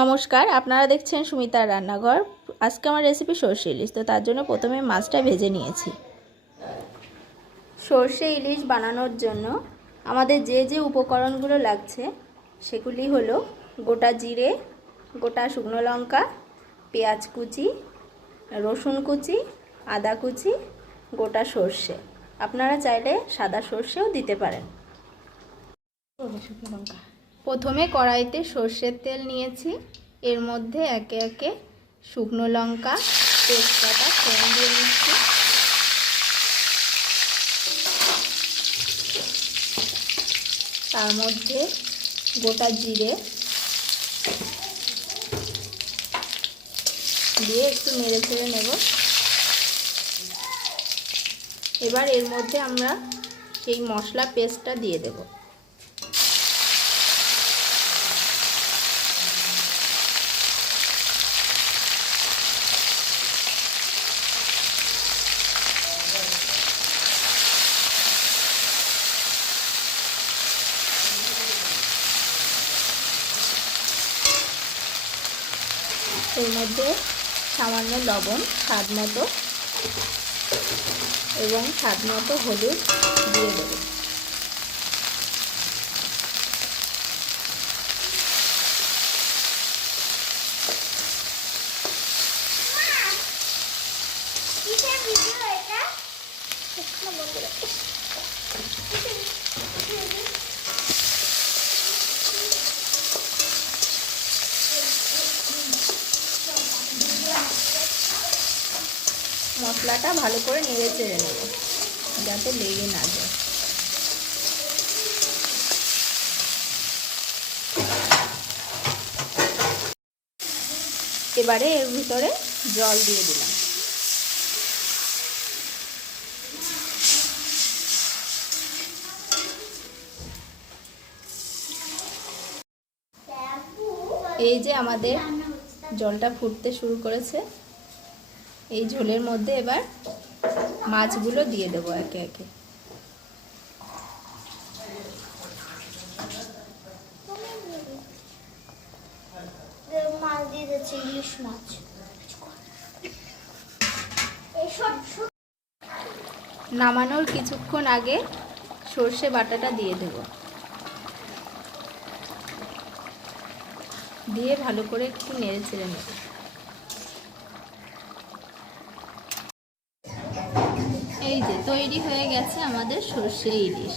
নমস্কার আপনারা দেখছেন সুমিতার রান্নাঘর। আজকে আমার রেসিপি সর্ষে ইলিশ তো তার জন্য প্রথমে মাছটা ভেজে নিয়েছি। সর্ষে ইলিশ বানানোর জন্য আমাদের যে যে উপকরণগুলো লাগছে সেগুলি হলো গোটা জিরে গোটা শুকনো লঙ্কা পেঁয়াজ কুচি রসুন কুচি আদা কুচি গোটা সর্ষে। আপনারা চাইলে সাদা সর্ষেও দিতে পারেন। প্রথমে কড়াইতে সর্ষের তেল নিয়েছি। এর মধ্যে একে একে শুকনো লঙ্কা, তেজপাতা, ফোড়ন দিয়ে নিচ্ছি তার মধ্যে গোটা জিরে দিয়ে একটু নেড়ে চেড়ে নেব। এবার এর মধ্যে আমরা সেই মশলা পেস্টটা দিয়ে দেবো। এর মধ্যে সামান্য লবণ স্বাদ মতো এবং স্বাদ মতো হলুদ দিয়ে দেবো। কিসের ভিডিও মশলাটা ভালো করে নেড়ে চেড়ে নেব, যাতে লেগে না যায়। এবারে এর ভিতরে জল দিয়ে দিলাম। এই যে আমাদের জলটা ফুটতে শুরু করেছে এই ঝোলের মধ্যে এবার মাছগুলো দিয়ে দেবো একে একে। মাছ দিয়ে যাচ্ছে ইলিশ মাছ। নামানোর কিছুক্ষণ আগে সর্ষে বাটাটা দিয়ে দেব। দিয়ে ভালো করে একটু নেড়ে চেড়ে নেব। এই যে তৈরি হয়ে গেছে আমাদের সর্ষে ইলিশ।